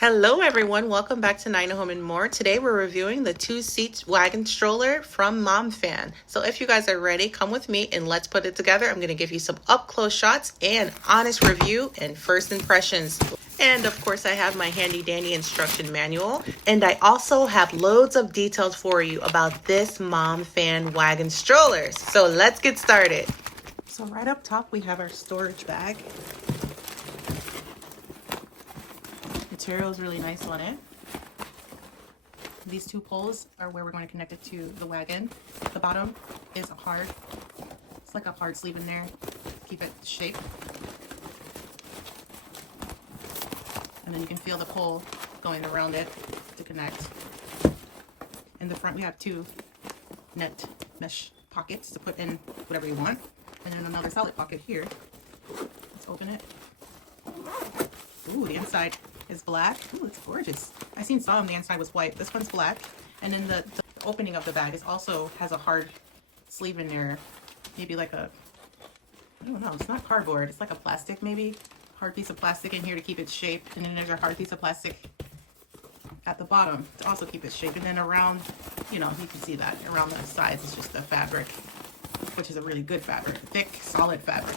Hello everyone, welcome back to Nina Home and More. Today we're reviewing the 2-seat wagon stroller from Momfann. So if you guys are ready, come with me and let's put it together. I'm going to give you some up-close shots and honest review and first impressions. And of course I have my handy dandy instruction manual. And I also have loads of details for you about this Momfann wagon stroller. So let's get started. So right up top we have our storage bag. Material is really nice on it. These two poles are where we're going to connect it to the wagon. The bottom is it's like a hard sleeve in there. Keep it shape. And then you can feel the pole going around it to connect. In the front we have two net mesh pockets to put in whatever you want. And then another solid pocket here. Let's open it. Ooh, the inside is black. Ooh, it's gorgeous. I seen some the inside was white. This one's black. And then the opening of the bag is also has a hard sleeve in there. Maybe like a, I don't know, it's not cardboard. It's like a plastic maybe. Hard piece of plastic in here to keep it shaped. And then there's a hard piece of plastic at the bottom to also keep it shaped. And then around, you can see that around the sides is just the fabric, which is a really good fabric. Thick, solid fabric.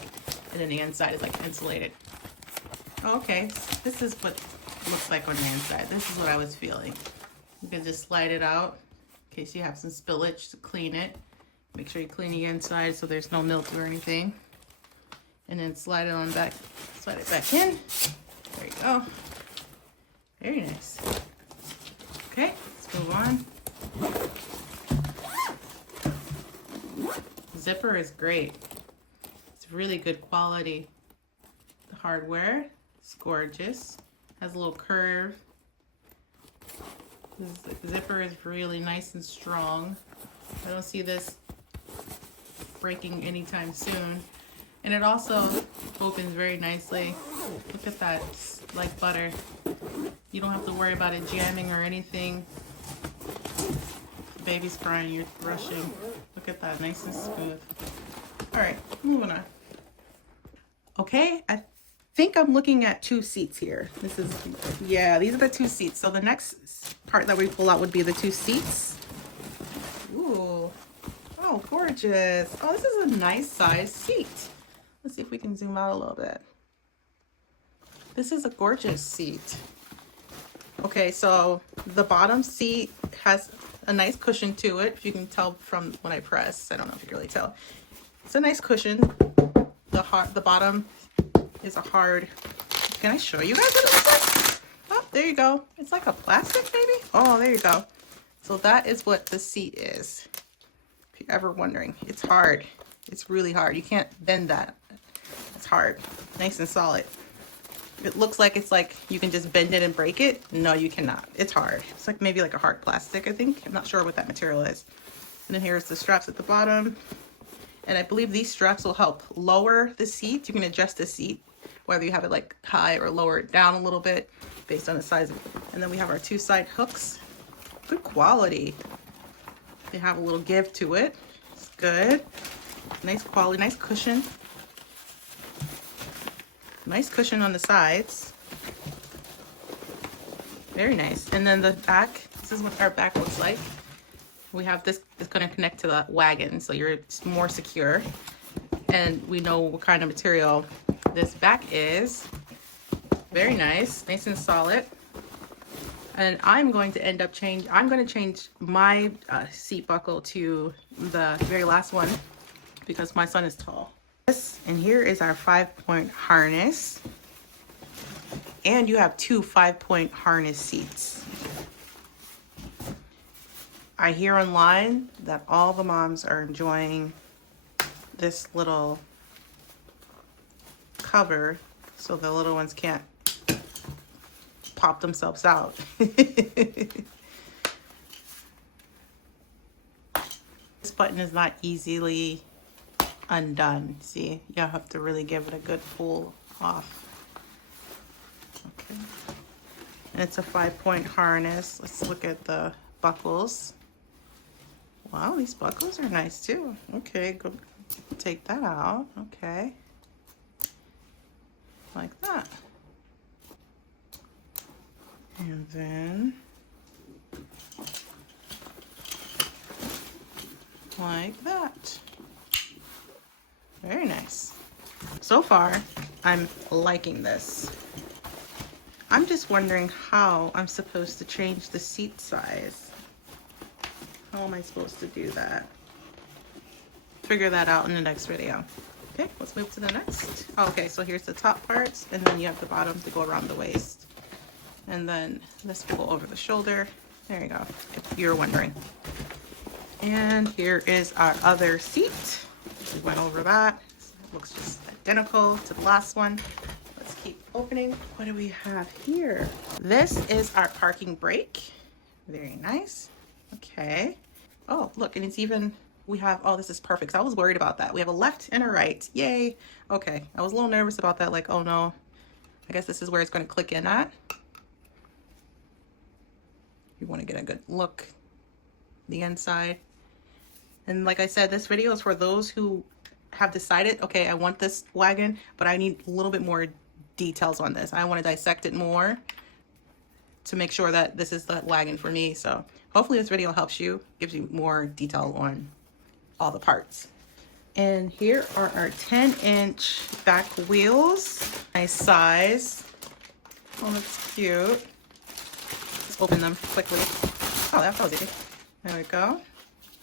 And then the inside is like insulated. Okay, this is what it looks like on the inside. This is what I was feeling. You can just slide it out in case you have some spillage to clean it. Make sure you clean the inside so there's no mildew or anything. And then slide it on back, slide it back in. There you go. Very nice. Okay, let's move on. Zipper is great. It's really good quality. The hardware. It's gorgeous. Has a little curve. The zipper is really nice and strong. I don't see this breaking anytime soon. And it also opens very nicely. Look at that, it's like butter. You don't have to worry about it jamming or anything. The baby's crying, you're rushing. Look at that, nice and smooth. All right, moving on. Okay, I think I'm looking at 2 seats here. These are the 2 seats. So the next part that we pull out would be the 2 seats. Ooh, oh, gorgeous. Oh, this is a nice size seat. Let's see if we can zoom out a little bit. This is a gorgeous seat. Okay, so the bottom seat has a nice cushion to it. If you can tell from when I press, I don't know if you can really tell. It's a nice cushion. The bottom is a hard, can I show you guys what it looks like? Oh, there you go. It's like a plastic maybe? Oh, there you go. So that is what the seat is. If you're ever wondering, it's hard. It's really hard. You can't bend that. It's hard, nice and solid. It looks like it's like you can just bend it and break it. No, you cannot. It's hard. It's like maybe like a hard plastic, I think. I'm not sure what that material is. And then here's the straps at the bottom. And I believe these straps will help lower the seat. You can adjust the seat, whether you have it like high or lower it down a little bit based on the size of it. And then we have our 2 side hooks. Good quality. They have a little give to it. It's good. Nice quality, nice cushion. Nice cushion on the sides. Very nice. And then the back, this is what our back looks like. We have this, it's going to connect to the wagon, so you're more secure. And we know what kind of material this back is. Very nice, nice and solid. And I'm going to change my seat buckle to the very last one because my son is tall. And here is our 5-point harness. And you have 2 5-point harness seats. I hear online that all the moms are enjoying this little cover so the little ones can't pop themselves out. This button is not easily undone. See, you have to really give it a good pull off. Okay, and it's a 5-point harness. Let's look at the buckles. Wow, these buckles are nice too. Okay, go take that out. Okay, like that. And then like that. Very nice. So far, I'm liking this. I'm just wondering how I'm supposed to change the seat size. How am I supposed to do that? Figure that out in the next video. Okay, let's move to the next. Oh, okay, so here's the top parts, and then you have the bottom to go around the waist. And then this will go over the shoulder. There you go, if you're wondering. And here is our other seat. We went over that. It looks just identical to the last one. Let's keep opening. What do we have here? This is our parking brake. Very nice. Okay. Oh, look, and it's even, we have, oh, this is perfect. I was worried about that. We have a left and a right. Yay. Okay. I was a little nervous about that. Like, oh no, I guess this is where it's going to click in at. You want to get a good look, the inside. And like I said, this video is for those who have decided, okay, I want this wagon, but I need a little bit more details on this. I want to dissect it more to make sure that this is the wagon for me. So hopefully this video helps you, gives you more detail on all the parts. And here are our 10-inch back wheels. Nice size. Oh, that's cute. Let's open them quickly. Oh, that was easy. There we go.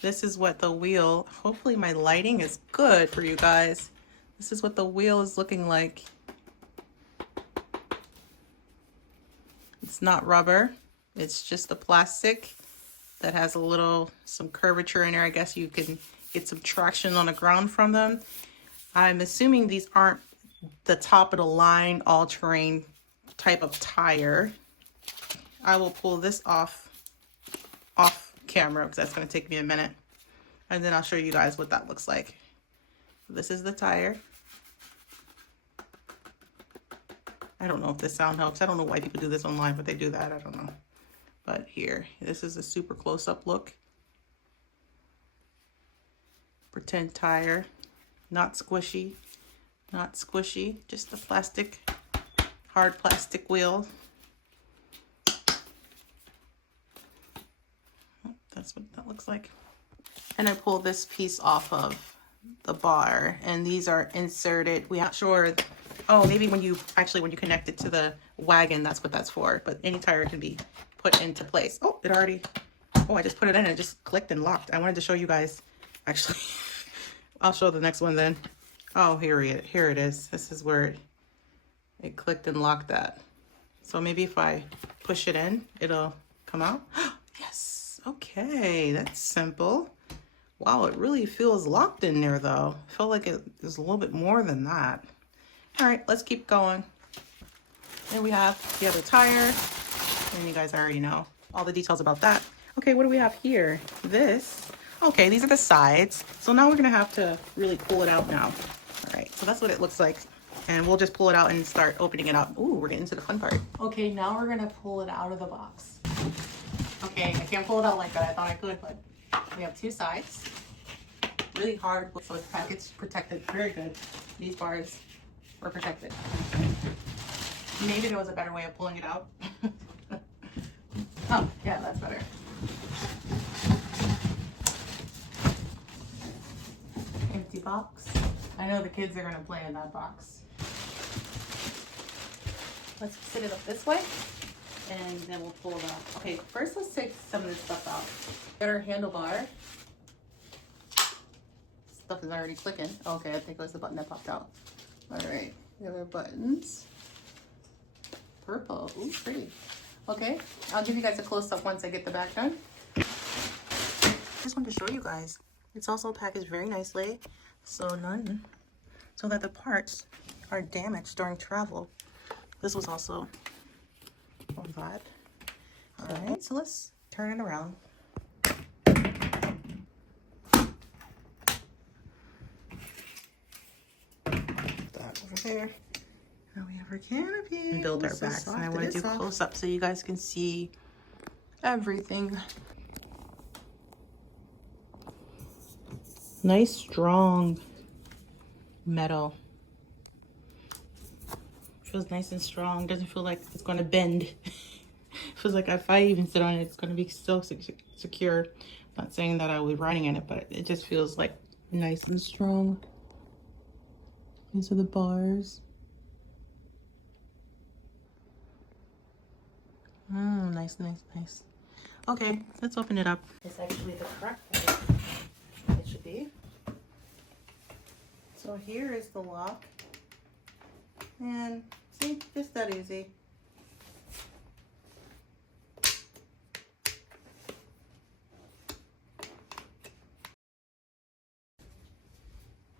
This is what the wheel, hopefully my lighting is good for you guys. This is what the wheel is looking like. It's not rubber, it's just the plastic that has a little, some curvature in there. I guess you can get some traction on the ground from them. I'm assuming these aren't the top of the line, all-terrain type of tire. I will pull this off camera because that's going to take me a minute, and then I'll show you guys what that looks like. This is the tire. I don't know if this sound helps. I don't know why people do this online, but they do that. I don't know. But here, this is a super close-up look. Pretend tire, not squishy, not squishy, just a plastic, hard plastic wheel. That's what that looks like. And I pull this piece off of the bar, and these are inserted. We're not sure. Oh, maybe when you connect it to the wagon, that's what that's for. But any tire can be put into place. Oh, it already. Oh, I just put it in and it just clicked and locked. I wanted to show you guys. Actually, I'll show the next one then. Oh, here it is. This is where it clicked and locked that. So maybe if I push it in, it'll come out. Yes. Okay, that's simple. Wow, it really feels locked in there though. I felt like it was a little bit more than that. All right, let's keep going. Then we have the other tire, and you guys already know all the details about that. Okay, what do we have here? This. Okay, these are the sides. So now we're gonna have to really pull it out now. All right, so that's what it looks like. And we'll just pull it out and start opening it up. Ooh, we're getting to the fun part. Okay, now we're gonna pull it out of the box. Okay, I can't pull it out like that. I thought I could, but we have two sides. Really hard, so it's protected. Very good. These bars were protected. Maybe there was a better way of pulling it out. Oh, yeah, that's better. Empty box. I know the kids are gonna play in that box. Let's sit it up this way, and then we'll pull it out. Okay, first let's take some of this stuff out. Got our handlebar. Stuff is already clicking. Okay, I think it was the button that popped out. All right, the other buttons. Purple, ooh, pretty. Okay, I'll give you guys a close-up once I get the back done. Just wanted to show you guys. It's also packaged very nicely, so that the parts are damaged during travel. This was also on that. All right, so let's turn it around. That over there. Now we have our canopy. And build our backs, and I want to do close up so you guys can see everything. Nice strong metal. Feels nice and strong. Doesn't feel like it's going to bend. Feels like if I even sit on it, it's going to be so secure. Not saying that I will be riding in it, but it just feels like nice and strong. These are the bars. Nice, nice, nice. Okay, let's open it up. It's actually the correct way it should be. So here is the lock. And see, just that easy.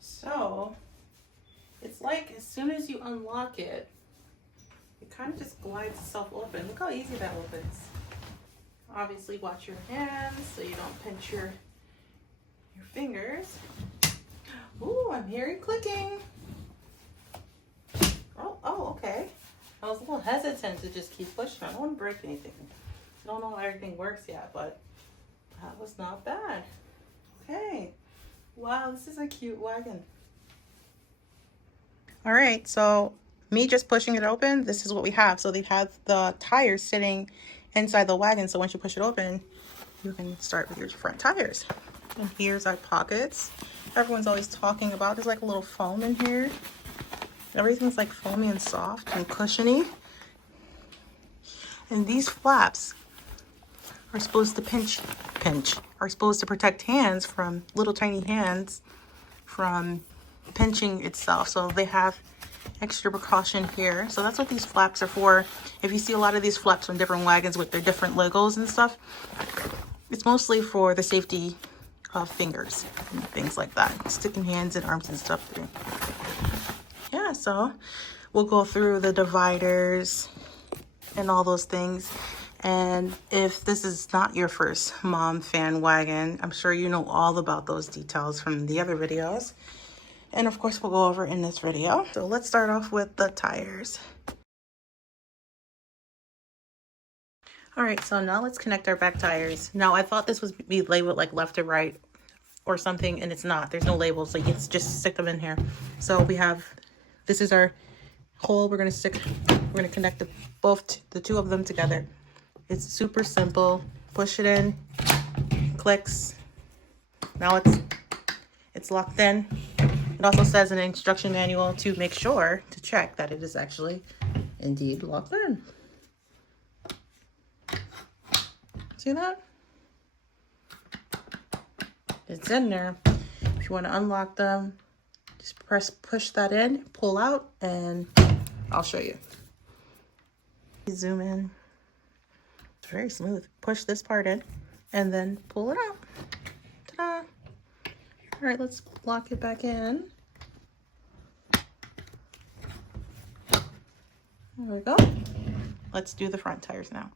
So it's like as soon as you unlock it, it kind of just glides itself open. Look how easy that opens. Obviously watch your hands so you don't pinch your fingers. Ooh, I'm hearing clicking. Oh, okay. I was a little hesitant to just keep pushing. I don't want to break anything. I don't know how everything works yet, but that was not bad. Okay. Wow, this is a cute wagon. All right, so me just pushing it open, this is what we have. So they have the tires sitting inside the wagon. So once you push it open, you can start with your front tires. And here's our pockets. Everyone's always talking about, there's like a little foam in here. Everything's like foamy and soft and cushiony. And these flaps are supposed to are supposed to protect hands from little tiny hands from pinching itself. So they have extra precaution here. So that's what these flaps are for. If you see a lot of these flaps on different wagons with their different logos and stuff, it's mostly for the safety of fingers and things like that, sticking hands and arms and stuff through. Yeah, so we'll go through the dividers and all those things. And if this is not your first Momfann wagon, I'm sure you know all about those details from the other videos. And of course, we'll go over in this video. So let's start off with the tires. All right, so now let's connect our back tires. Now, I thought this would be labeled like left to right or something, and it's not. There's no label, so you just stick them in here. So we have, this is our hole. We're gonna connect the two of them together. It's super simple. Push it in, clicks. Now it's locked in. It also says in an instruction manual to make sure to check that it is actually indeed locked in. See that? It's in there. If you want to unlock them, just push that in, pull out, and I'll show you. Zoom in. It's very smooth. Push this part in and then pull it out. Ta-da! All right, let's lock it back in. There we go. Let's do the front tires now.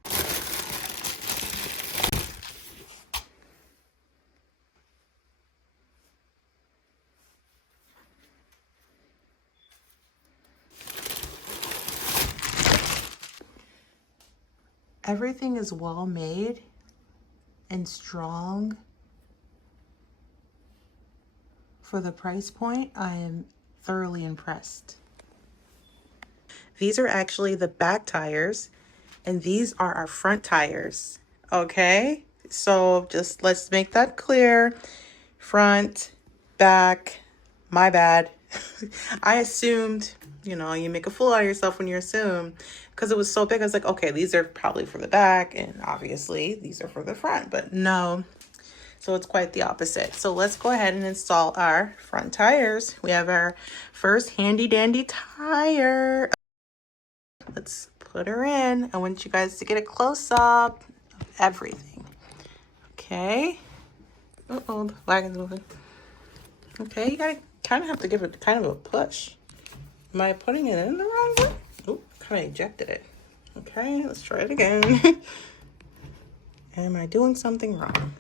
Everything is well made and strong. For the price point, I am thoroughly impressed. These are actually the back tires, and these are our front tires, okay? So just let's make that clear. Front, back, my bad. I assumed, you know, you make a fool out of yourself when you assume, because it was so big. I was like, okay, these are probably for the back, and obviously these are for the front, but no. So it's quite the opposite. So let's go ahead and install our front tires. We have our first handy dandy tire. Let's put her in. I want you guys to get a close up of everything. Okay. Uh-oh, the wagon's moving. Okay, you gotta kind of have to give it kind of a push. Am I putting it in the wrong way? Oh, kind of ejected it. Okay, let's try it again. Am I doing something wrong?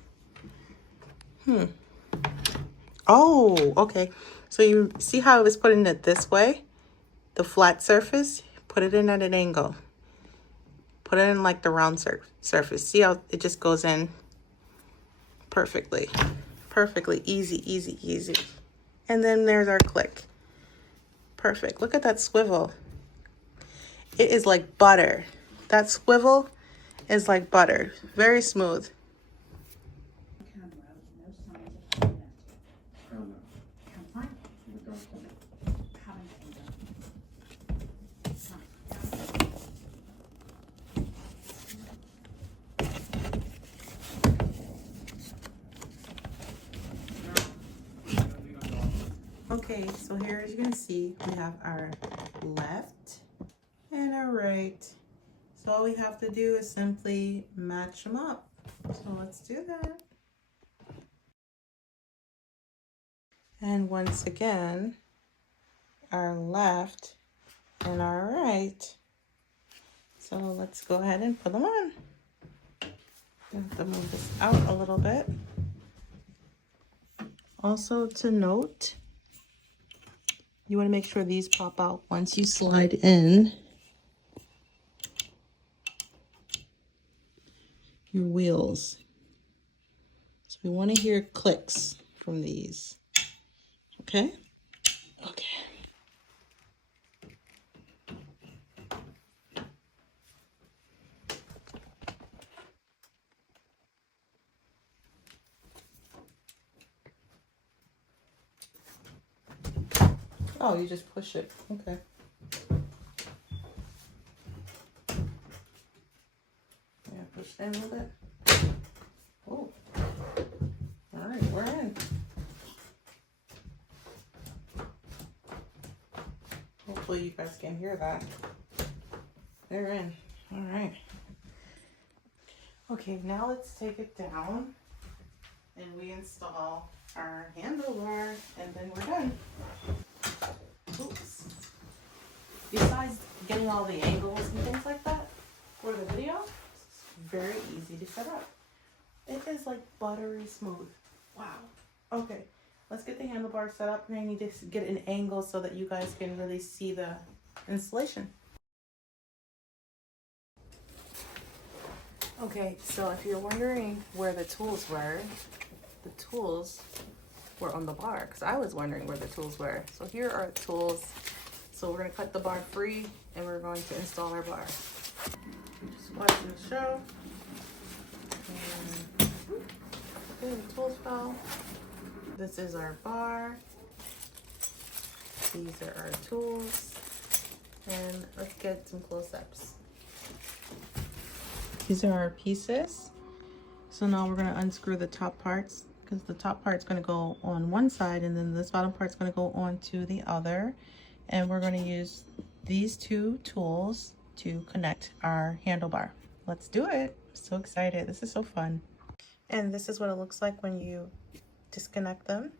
Oh, okay. So you see how I was putting it this way? The flat surface, put it in at an angle. Put it in like the round surface. See how it just goes in perfectly. Perfectly, easy, easy, easy. And then there's our click. Perfect. Look at that swivel. It is like butter. That swivel is like butter, very smooth. Okay, so here as you can see, we have our left and our right. So all we have to do is simply match them up. So let's do that. And once again, our left and our right. So let's go ahead and put them on. I have to move this out a little bit. Also to note, you want to make sure these pop out once you slide in your wheels. So we want to hear clicks from these. Okay? Okay. Oh, you just push it. Okay. Yeah, push it in a little bit. Oh. All right, we're in. Hopefully you guys can hear that. They're in. All right. Okay, now let's take it down and we install our handlebar and then we're done. Oops. Besides getting all the angles and things like that for the video, it's very easy to set up. It is like buttery smooth. Wow. Okay, let's get the handlebar set up and I need to get an angle so that you guys can really see the installation. Okay, so if you're wondering where the tools were on the bar, because I was wondering where the tools were. So here are the tools. So we're gonna cut the bar free and we're going to install our bar. Just watching the show. And, okay, the tools fell. This is our bar. These are our tools. And let's get some close-ups. These are our pieces. So now we're gonna unscrew the top parts because the top part's gonna go on one side and then this bottom part's gonna go on to the other. And we're gonna use these two tools to connect our handlebar. Let's do it. I'm so excited. This is so fun. And this is what it looks like when you disconnect them.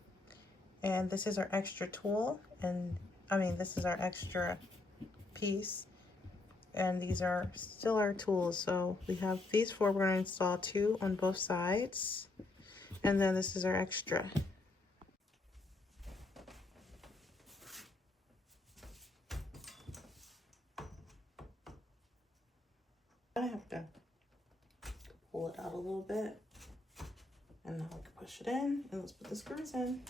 And this is our extra tool. And this is our extra piece. And these are still our tools. So we have these four. We're going to install 2 on both sides. And then this is our extra. I have to pull it out a little bit. And now we can push it in. And let's put the screws in.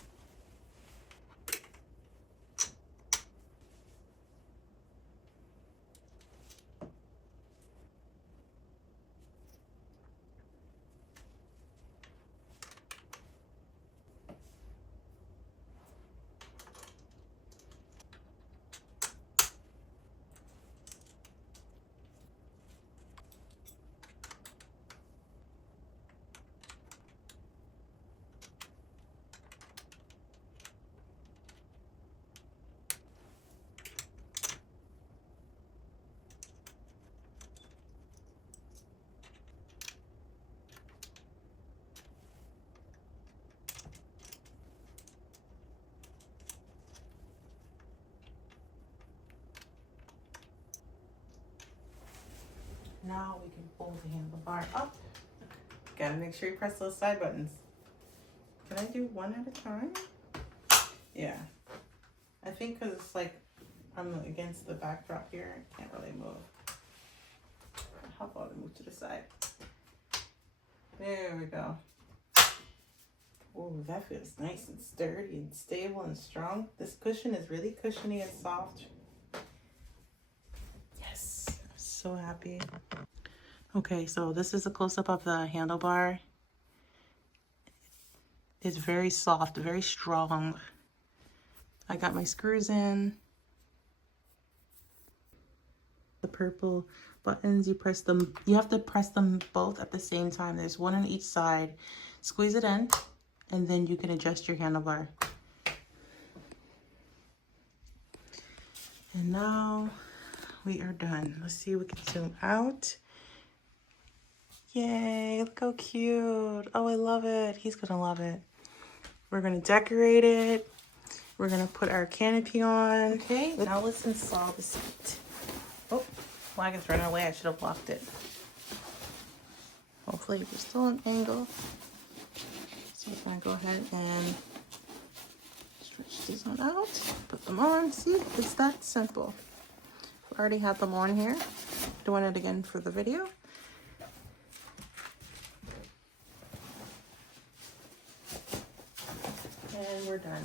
Now we can pull the handlebar up. Gotta make sure you press those side buttons. Can I do one at a time? Yeah. I think because it's like I'm against the backdrop here, I can't really move. How about I move to the side? There we go. Oh, that feels nice and sturdy and stable and strong. This cushion is really cushiony and soft. Yes, I'm so happy. Okay, so this is a close-up of the handlebar. It's very soft, very strong. I got my screws in. The purple buttons, you press them, you have to press them both at the same time. There's one on each side. Squeeze it in, and then you can adjust your handlebar. And now we are done. Let's see if we can zoom out. Yay, look how cute. Oh, I love it. He's gonna love it. We're gonna decorate it. We're gonna put our canopy on. Okay, now let's install the seat. Oh, wagon's running away. I should have blocked it. Hopefully we're still on angle. So we're gonna go ahead and stretch these on out, put them on. See, it's that simple. We already have them on here. Doing it again for the video. And we're done.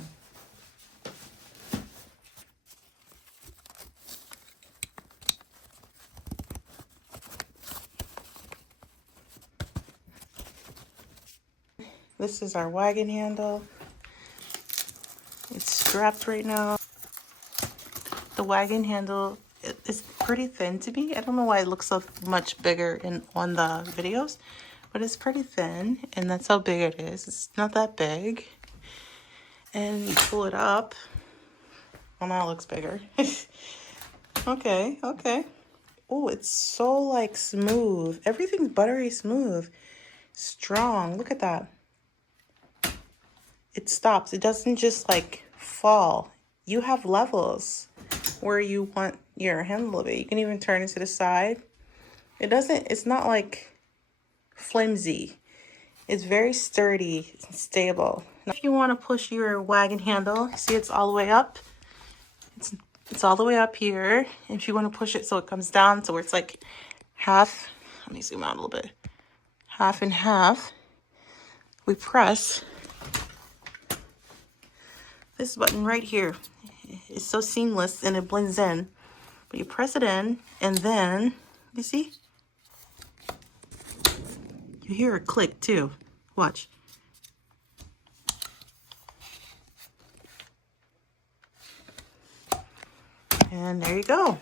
This is our wagon handle. It's strapped right now. The wagon handle is pretty thin to me. I don't know why it looks so much bigger on the videos, but it's pretty thin, and that's how big it is. It's not that big. And you pull it up. Well, now it looks bigger. Okay, okay. Oh, it's so like smooth. Everything's buttery smooth. Strong. Look at that. It stops. It doesn't just like fall. You have levels where you want your handle to be. You can even turn it to the side. It's not like flimsy. It's very sturdy and stable. Now, if you want to push your wagon handle, see it's all the way up. It's all the way up here. If you want to push it so it comes down to where it's like half, let me zoom out a little bit. Half and half. We press this button right here. It's so seamless and it blends in. But you press it in and then, you see? You hear a click too. Watch. And there you go.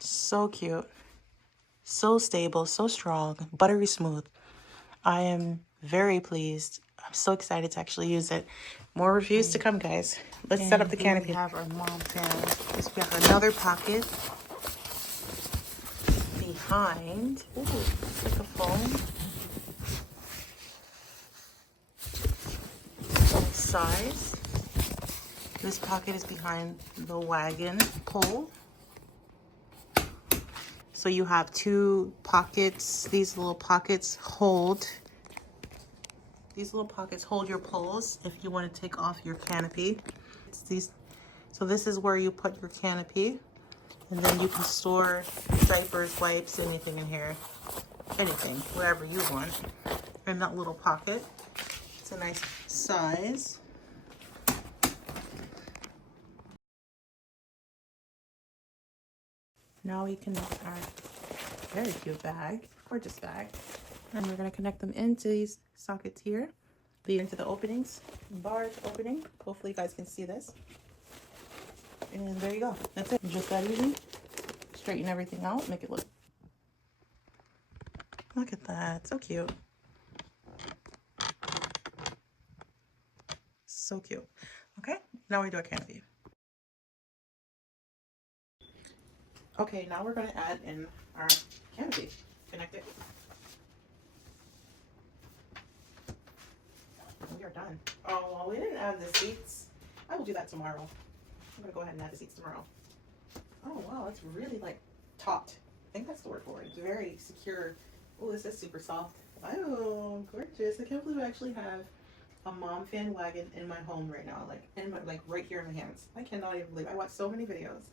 So cute. So stable, so strong, buttery smooth. I am very pleased. I'm so excited to actually use it. More reviews to come, guys. Let's set up the canopy. We have our Momfann. We have another pocket behind. Ooh, it's like a foam. Size. This pocket is behind the wagon pole. So you have two pockets. These little pockets hold your poles if you want to take off your canopy. So this is where you put your canopy, and then you can store diapers, wipes, anything in here. Anything, whatever you want. In that little pocket. It's a nice size. Now we can make our very cute bag, gorgeous bag. And we're gonna connect them into these sockets here. Into the openings, barge opening. Hopefully you guys can see this. And there you go, that's it. Just that easy. Straighten everything out, make it look at that, so cute. So cute. Okay, now we do a canopy. Okay, now we're gonna add in our canopy. Connect it. We are done. Oh, well, we didn't add the seats. I will do that tomorrow. I'm gonna go ahead and add the seats tomorrow. Oh wow, it's really like taut. I think that's the word for it. It's very secure. Oh, this is super soft. Oh, gorgeous. I can't believe I actually have a Momfann wagon in my home right now, like right here in my hands. I cannot even believe. I watched so many videos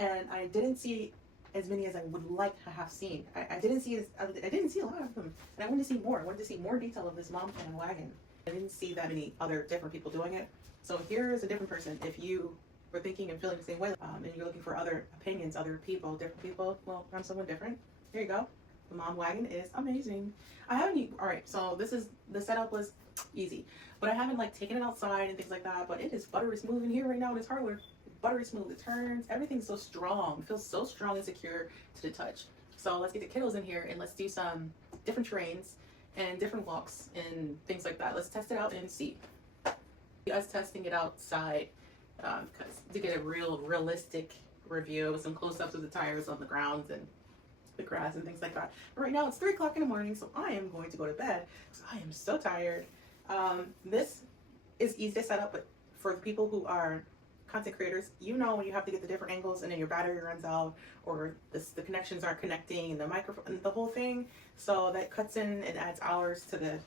and I didn't see as many as I would like to have seen. I didn't see a lot of them, and I wanted to see more. I wanted to see more detail of this Momfann wagon. I didn't see that many other different people doing it. So here is a different person. If you were thinking and feeling the same way, and you're looking for other opinions, other people, different people, well, I'm someone different. Here you go. The Mom Wagon is amazing. I haven't, all right, so this is, the setup was easy, but I haven't like taken it outside and things like that, but it is buttery smooth in here right now. It's hardware, buttery smooth. It turns, everything's so strong. It feels so strong and secure to the touch. So let's get the kiddos in here and let's do some different terrains and different walks and things like that. Let's test it out and see. Us testing it outside because to get a realistic review with some close-ups of the tires on the grounds and the grass and things like that. But right now it's 3 o'clock in the morning, so I am going to go to bed because I am so tired. This is easy to set up, but for the people who are content creators, you know when you have to get the different angles and then your battery runs out or the connections aren't connecting and the microphone and the whole thing, so that cuts in and adds hours to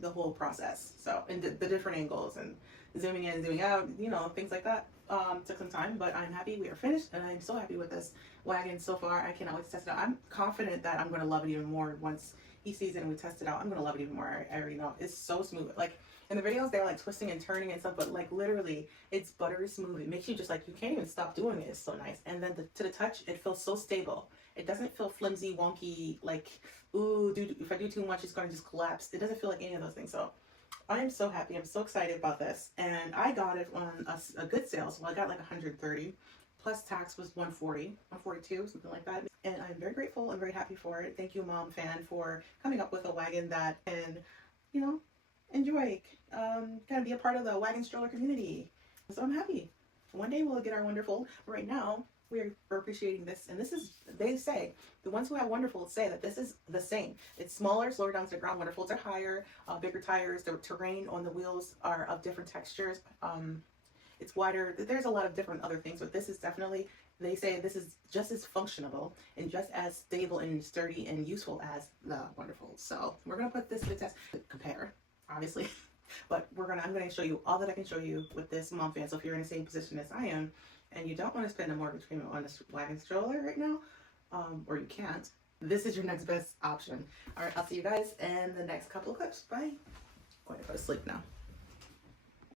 the whole process. So, and the different angles and zooming in, zooming out, you know, things like that. Took some time, but I'm happy we are finished, and I'm so happy with this wagon so far. I cannot wait to test it out. I'm confident that I'm going to love it even more once he sees it and we test it out. I'm going to love it even more. I already know. It's so smooth. Like in the videos, they're like twisting and turning and stuff, but like literally, it's buttery smooth. It makes you just like, you can't even stop doing it. It's so nice. And then to the touch, it feels so stable. It doesn't feel flimsy, wonky, like, ooh, if I do too much, it's going to just collapse. It doesn't feel like any of those things. So I am so happy. I'm so excited about this. And I got it on a good sale. So I got like 130 plus tax was 140, 142, something like that. And I'm very grateful. I'm very happy for it. Thank you, Momfann, for coming up with a wagon that can, you know, enjoy, kind of be a part of the wagon stroller community. So I'm happy. One day we'll get our wonderful. Right now, we're appreciating this, and this is, they say, the ones who have wonderfuls say that this is the same. It's smaller, slower down to the ground. Wonderfuls are higher, bigger tires. The terrain on the wheels are of different textures. It's wider. There's a lot of different other things, but this is definitely, they say this is just as functional and just as stable and sturdy and useful as the wonderfuls. So we're gonna put this to the test, compare, obviously. But I'm gonna show you all that I can show you with this Momfann. So if you're in the same position as I am, and you don't want to spend a mortgage payment on a wagon stroller right now, or you can't, this is your next best option. All right, I'll see you guys in the next couple of clips. Bye. I'm going to go to sleep now.